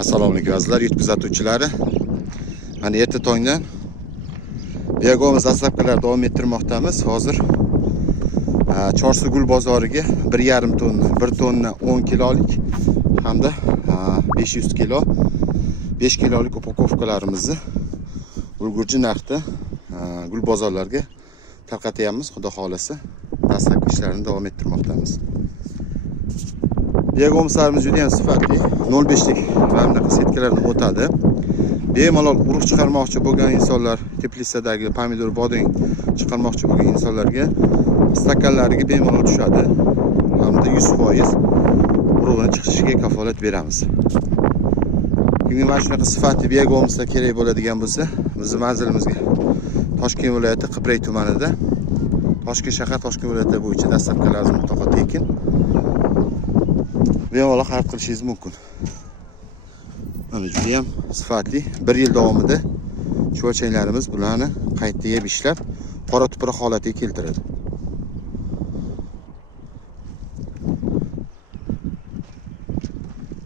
Assalomu alaykum azizlar, YouTube kuzatuvchilari. Mana erta tongdan Begomiz dastlabkilar davom ettirmoqdamiz. Hozir Chorsugul bozoriga 1,5 tonna, 1 tonna 10 kilolik hamda 500 kilo 5 kilolik upakovkalarimizni ulgurji narxda gul bozorlarga tarqatyapmiz. Xudo xolasa dastlabki ishlarni davom ettirmoqdamiz. Begomlarimiz juda ham sifatli 05lik va bunaqa setkalardan o'tadi. Bemalol urug' chiqarmoqchi bo'lgan insonlar, Teplisadagi pomidor bodring chiqarmoqchi bo'lgan insonlarga stakanlariga bemalol tushadi. Hamda 100% urug'ini chiqishiga kafolat beramiz. Bugun mana shunaqa sifatli begomlar kerak bo'ladigan bo'lsa, bizning manzilimizga Toshkent viloyati Qibray tumanida, Toshkent shahar Toshkent viloyati bo'yicha dastlabkilarimiz mutlaqo tekin bemalol xarid qilishingiz mumkin. Mana juda ham sifatli 1 yil davomida chuvalchanglarimiz bularni qayta yeb ishlab, qora tuproq holatiga keltiradi.